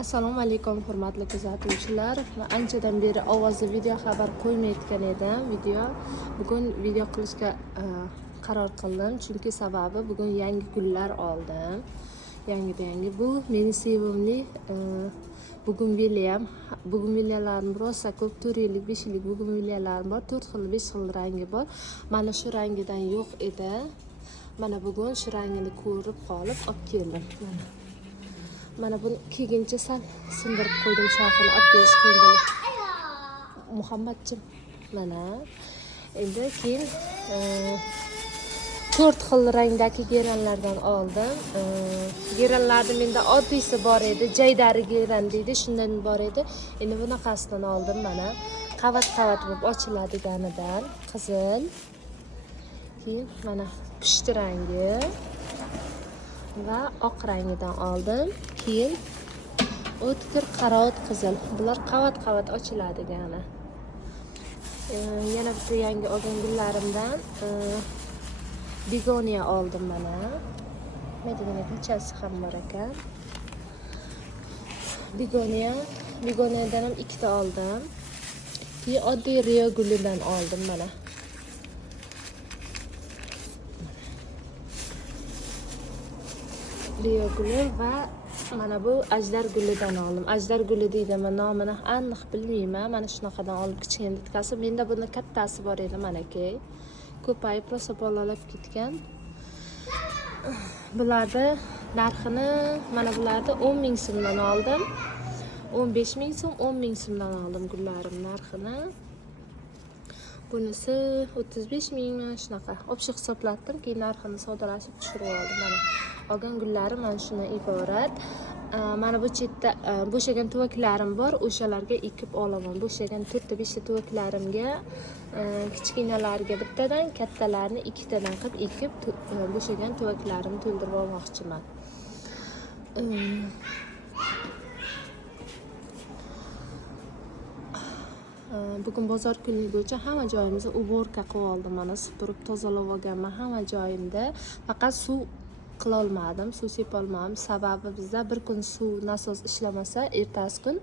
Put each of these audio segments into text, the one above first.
Assalomu alaykum hurmatli kuzatuvchilar. Anchadan beri ovozli video xabar qo'ymayotgan edim. Bugun video qilishga qaror qildim, chunki sababi bugun yangi gullar oldim. Yangi bu meni sevimli bugunvilyalarim rosa ko'p, 4 yillik, 5 yillik bugunvilyalarim bor. 4 xil, 5 xil rangi bor. Mana shu rangidan yo'q edi. Mana bugun shu rangini ko'rib qolib olib keldim. Mana buni keyincha sal sindirib qo'ydim, shoxini olib kelish qiyin bo'ldi. Muhammadjim, mana endi keyin 4 xil rangdagi geranlardan oldim. Geranlarda menda oddiysi bor edi, jaydari geran deydi, shundan bor edi. Endi bunaqasidan oldim mana. Qavat-qavat bo'lib ochiladiganidan, qizil. Keyin mana pushti rangi va oq rangidan oldim. Keyin o'tkir qarovut qizil. Bular qavat-qavat ochiladigani. Yana bitta yangi olgan gullarimdan begoniya oldim mana. Medina kulchasi ham bor ekan. Begoniyadan ham 2 ta oldim. Keyin oddiy Rio gulidan oldim mana. Rio guli va mana bu ajdar gulidan oldim. Ajdar guli deydimi, nomini aniq bilmayman. Mana shunaqadan olib kichkina bitkasi. Menda buni kattasi bor edi manaki. Ko'payib rosa bolalab ketgan. Bularni narxini mana bularni 10 ming so'mdan oldim. 15 ming so'm, 10 ming so'mdan oldim gullarim narxini. Bunisi 35 mingmi shunaqa. Obshiq hisoblatdim, keyin narxini savdolashib tushirib oldim mana. Olgan gullarim mana shundan iborat. Mana bu chetda bo'shagan tuvaklarim bor, o'shalarga ekib olaman. Bo'shagan 4 ta 5 ta tuvaklarimga kichkinalarga bittadan, kattalarni 2 tadan qilib ekib bo'shagan tuvaklarimni to'ldirib olmoqchiman. Bugun bozor kuni bo'yicha hamma joyimizni uborka qilib oldim. Mana supurib tozalab olganman hamma joyimda. Faqat suv qila olmadim, suv sepib olmadim. Sababi bizda bir kun suv nasos ishlamasa, ertasi kun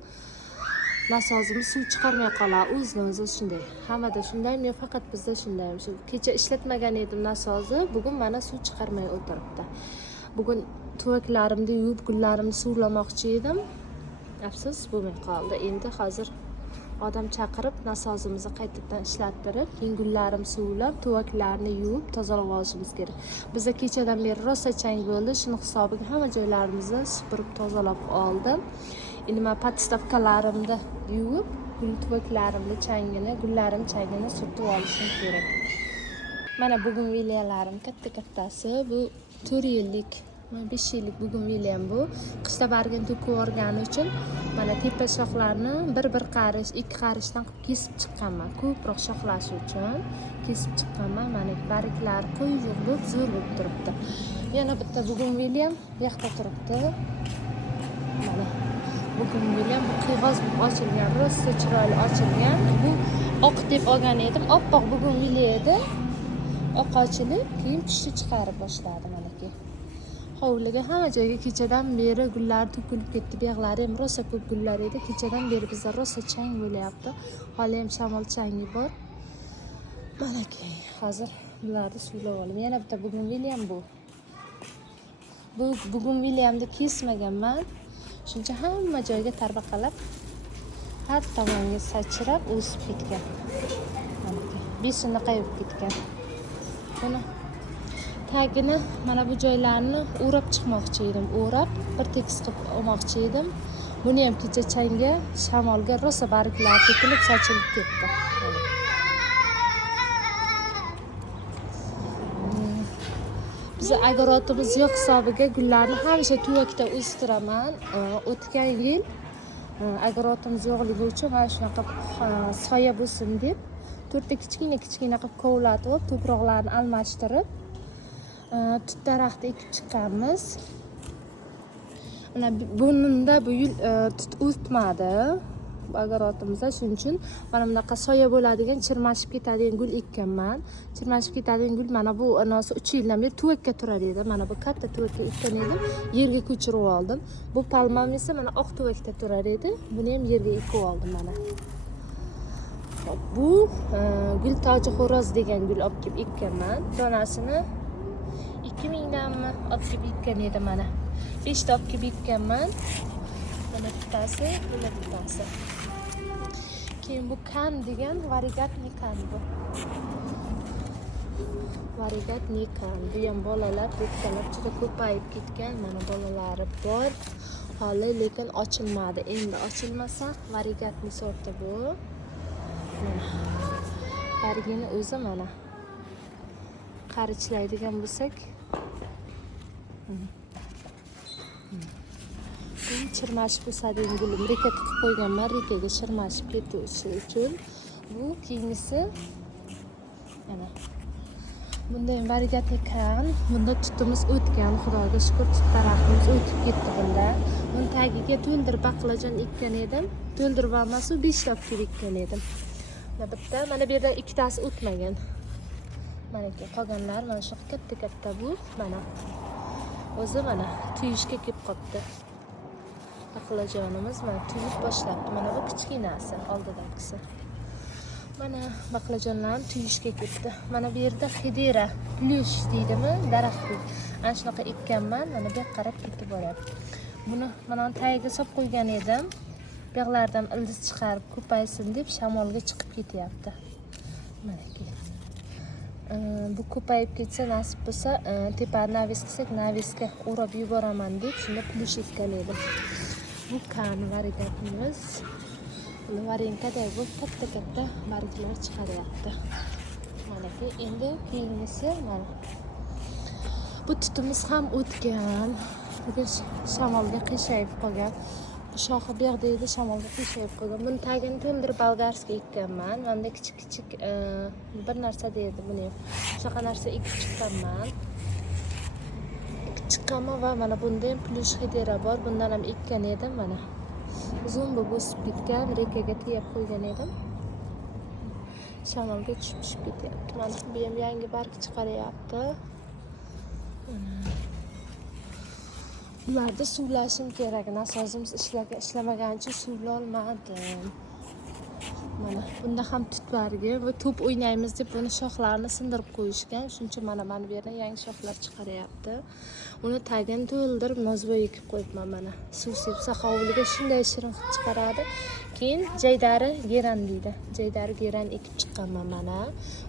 nasosimiz suv chiqarmay qoladi. O'zimiz shunday. Hammada shundaymi, yo faqat bizda shundaymi? Shu kecha ishlatmagan edim nasosi, bugun mana suv chiqarmay o'tiribdi. Bugun tuvaklarimni yuvib, gullarimni suvlamoqchi edim. Afsus bo'lmay qoldi. Endi hozir odam chaqirib nasosimizni qaytadan ishlattirib, keyin gullarim suvlab, tuvaklarni yuvib, tozalab olishimiz kerak. Bizda kechadan beri rosa chang bo'ldi. Shuni hisobiga hamma joylarimizni supurib, tozalab oldim. Endi men podstavkalarimni yuvib, tuvaklarimni changini, gullarim changini surtib olishim kerak. Mana bugun vilyalarim katta-kattasi, bu 4 yillik 5 yillik bugunvilyam bu. Qishda bargini to'kib yuborgani uchun mana tepa shoxlarni bir qarish, 2 qarishdan kesib chiqqanman. Ko'proq shoxlashi uchun kesib chiqqanman. Mana barglari quyuq bo'lib, zo'r bo'lib turibdi. Yana bitta bugunvilyam bu yoqda turibdi. Mana bugunvilyam bu qog'oz bo'lib ochilgan, rosa chiroyli ochilgan. Bu oq deb olgan edim. Oppoq bugunvilya edi. Oq ochilib, keyin tushni chiqarib boshladi manaki. Hovliga hamma joyga kechadan beri gullar to'kilib ketdi. Buyog'lari ham rosa ko'p gullar edi. Kechadan beri bizda rosa chang bo'lyapti. Hali ham shamol changi bor. Mana hozir bularni suvlab olaman. Yana bitta bugunvilyam bu. Bu bugunvilyamni kesmaganman. Shuncha hamma joyga tarbaqalab, har tomonga sachrab o'sib ketgan. Mana besini qayib ketgan. Buni tagini mana bu joylarni o'rab chiqmoqchi edim. O'rab bir tekis qilib olmoqchi edim. Buni ham kecha changga, shamolga rosa barglar to'kilib sochilib ketdi. Biz agarotimiz yo'q hisobiga gullarni hamisha tuvakda o'stiraman. O'tgan yil agarotimiz yo'qligi uchun mana shunaqa soya bo'lsin deb 4 ta kichkina qilib kovlatib, to'proqlarni almashtirib tut daraxti ekib chiqqanmiz. Mana buningda bu yil tut o'tmadi. agarotimizda. Shuning uchun mana bunaqa soya bo'ladigan, chirmashib ketadigan gul ekkanman. Chirmashib ketadigan gul mana bu anosi 3 yildan beri tuvakka turar edi. Mana bu katta tuvakka ekkan edim, yerga ko'chirib oldim. Bu palmam esa mana oq tuvakda turar edi. Buni ham yerga ekib oldim mana. Bu gul toji xo'roz degan gul olib kelib ekkanman. Donasini 2000 danmi olib kelib ekkan edim mana. 5 ta olib kelib ekkanman. Mana bittasi, mana bittasi. Keyin bu kan degan varigat nikan bu. Varigat nikan. Bu ham bolalar bekkalab juda ko'payib ketgan. Mana bolalari bor. Hali lekin ochilmadi. Endi ochilmasa varigatni sorti bu. Bargini o'zi mana. Qarichlaydigan bo'lsak, bu chirmashib o'sadigan gulim. Reka tiqib qo'yganman, rekaga chirmashib ketishi uchun. Bu keyingisi mana. Bunda ham varigat ekan. Bunda tutimiz o'tgan. Xudoga shukr, tut daraxtimiz o'tib ketdi bunda. Buni tagiga to'ldirib baqlajon ekkan edim. To'ldirib olmasa 5 ta olib ekkan edim. Mana bitta, mana bu yerda ikkitasi o'tmagan. Mana qolganlar mana shu katta bu mana. O'zi mana tuyishga kelib qopti. Baqlajonimiz mana tuyib boshlabdi. Mana bu kichkinasi, oldidagisi. Mana baqlajonlarni tuyishga ketdi. Mana bu yerda xidera, plyush deydimi, daraxtlik. Ana shunaqa ekkanman, mana bu qarab ketib boryapti. Buni mana tagiga solib qo'ygan edim. Buyog'lardan ildiz chiqarib ko'paysin deb shamolga chiqib ketyapti. Mana bu ko'payib ketsa, nasib bo'lsa, tepani navis qilsak, navisga o'rab yuboraman deb shunda plyush ekkan edim. Bu kan varigatimiz. Buni varinkadek bu katta barglar chiqaryapti. Mana endi keyingisi mana. Bu tutimiz ham o'tgan. Bu shamolga qiyshayib qolgan. Shoxi bu yoqda edi, shamolga qiyshayib qolgan. Buni tagini to'ldirib bolgarskiy ekkanman. Menda kichik bir narsa deydi buni ham. Shunaqa narsa ekib chiqqanman. Chiqqanman va mana bunda ham plyush xidera bor. Bundan ham ekkan edim mana. Uzun bo'lib o'sib ketgan, rekaga tiyab qo'ygan edim. Shamolga tushib ketyapti. Mana bu ham yangi barg chiqaryapti. Bularda suvlashim kerak. Nasozimiz ishlamagancha suvla olmadim. Mana bunda ham tut bargi va to'p o'ynaymiz deb buni shoxlarini sindirib qo'yishgan. Shuncha mana bu yerdan yangi shoxlar chiqaryapti. Uni tagini to'ldirib nozvoy ekib qo'yibman mana. Suv sepsa hovliga shunday shirin hid chiqaradi. Keyin jaydari geran deydi. Jaydari geran ekib chiqqanman mana.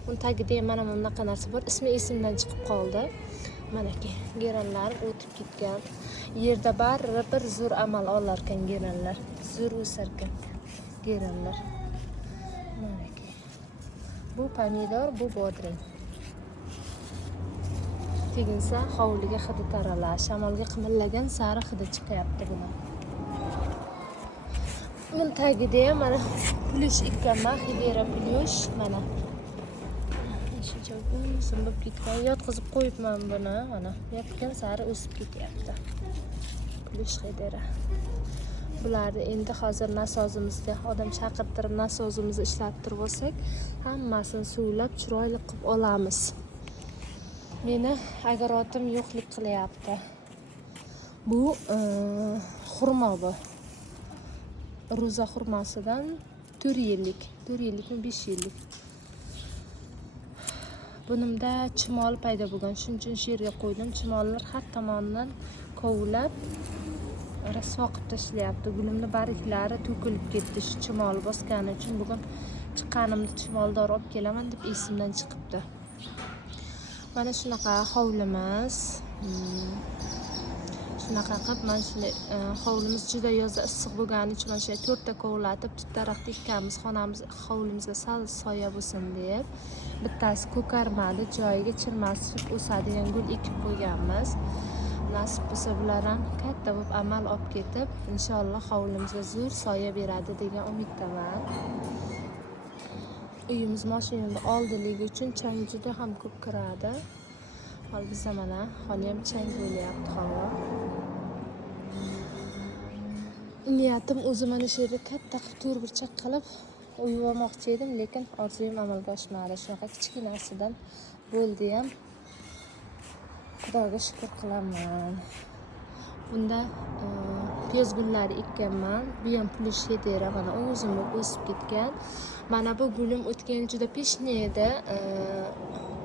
Uni tagida ham mana bunaqa narsa bor. Ismi esimdan chiqib qoldi. Mana geranlar o'tib ketgan. Yerda bir zo'r amal olar ekan geranlar. Zo'r o'sar ekan geranlar. Mana bu pomidor, bu bodring. Teginsa hovliga hidi taralar. Shamolga qimillagan sari hidi chiqyapti buni. Buni tagida ham mana plyush ekkanman, xidera plyush mana. Shuncha uzun bo'lib ketgan. Yotqizib qo'yibman buni, mana. Yotgan sari o'sib ketyapti. Plyush xidera. Bularni endi hozir nasozimizga odam chaqirtirib nasozimizni ishlattirib olsak, hammasini suvlab chiroyli qilib olamiz. Meni agarotim yo'qlik qilyapti. Bu xurmo bu. Ro'za xurmasidan 4 yillik, 4 yillikmi 5 yillik. Bunimda chimol paydo bo'lgan. Shuning uchun shu yerga qo'ydim. Chimollar har tomonidan kovlab rasvo qilib tashlayapti. Gulimni barglari to'kilib ketdi shu chimol bosgani uchun. Bugun chiqqanimda chimoldor olib kelaman deb esimdan chiqibdi. Mana shunaqa hovlimiz. Shunaqa qilib mana shunday hovlimiz juda yozda issiq bo'lgani uchun mana shunday 4 ta kovlatib tut daraxt ekkanmiz. Xonamiz hovlimizga sal soya bo'lsin deb. Bittasi ko'karmadi, joyiga chirmashib o'sadigan gul ekib qo'yganmiz. Nasib bo'lsa bular ham katta bo'lib amal olib ketib, inshaalloh hovlimizga zo'r soya beradi degan umiddaman. Uyimiz mashinada oldiligi uchun chang juda ham ko'p kiradi. Hol bizda mana xona ham chang bo'lyapti havo. niyatim o'zi mana shu yerda katta qilib to'rtburchak qilib uyib olmoqchi edim, lekin orzuyim amalga oshmadi. Shunaqa kichkinasidan bo'ldi ham. Xudoga shukr qilaman. Bunda piyoz gullari ekkanman. Bu ham pulishedera, mana o'zim o'sib ketgan. Mana bu gulim o'tgan yil juda peshna edi.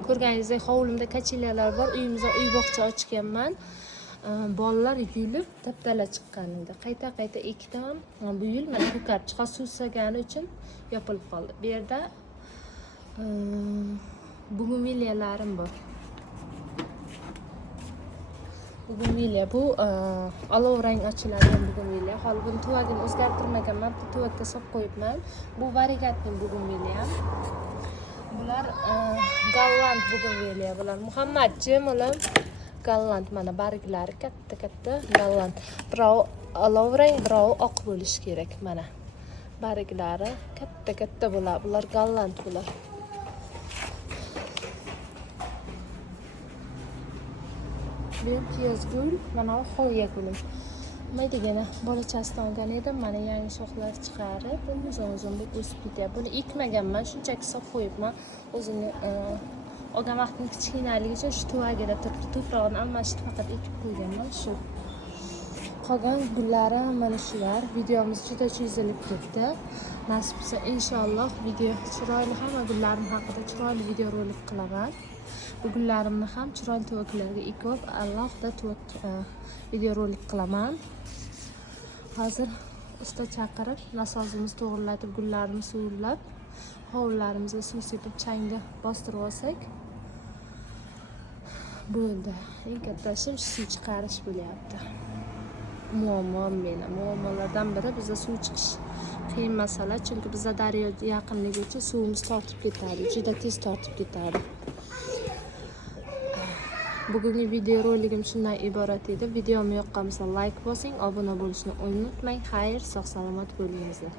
Ko'rganingizdek hovlimda kachilyalar bor. Uyimizda uy bog'cha ochganman. Bolalar yulib taptala chiqqan edi. Qayta ekdim. Bu yil mana ko'karib chiqa suvsagani uchun yopilib qoldi. Bu yerda bugumiliyalarim bor. Bugumiliya bu olov rang ochiladigan bugumiliya. Hali buni tuvagini o'zgartirmaganman, tuvakka solib qo'yibman. Bu varigatning bugumiliya. Bular golland bugumiliya. Bular Muhammadjim ular golland, mana barglari katta golland. Biroq olov rang, biroq oq bo'lishi kerak. Mana barglari katta bo'ladi. Bular golland bular. Bu piyoz gul, mana xo'ya gulim. Nima degani, bolachasidan olgan edim, mana yangi shoxlar chiqarib, uzun deb o'sib ketyapti. Buni ekmaganman, shunchaki solib qo'yibman. O'zini olgan vaqtim kichkinaligicha shu tuvagida turibdi. To'prog'ini almashtirib faqat ekib qo'yganman shu. Qolgan gullarim mana shular. Videomiz juda cho'zilib ketdi. Nasib bo'lsa inshaalloh video chiroyli, hamma gullarim haqida chiroyli video rolik qilaman. Bu gullarimni ham chiroyli tuvaklarga ekib, alohida tuvak video rolik qilaman. Hozir usta chaqirib, nasozimizni to'g'rilatib, gullarni suvlab, hovlilarimizga suv sepib, changga bostirib olsak bo'ldi. Eng katta ishim suv chiqarish bo'lyapti. Muammolardan biri bizda suv chiqish qiyin masala, chunki bizda daryo yaqinligi uchun suvimiz tortib ketadi, juda tez tortib ketadi. Bugungi video roligim shundan iborat edi. Videomni yoqqan bo'lsa like bosing, obuna bo'lishni unutmang. Xayr, sog' salomat bo'lingizlar.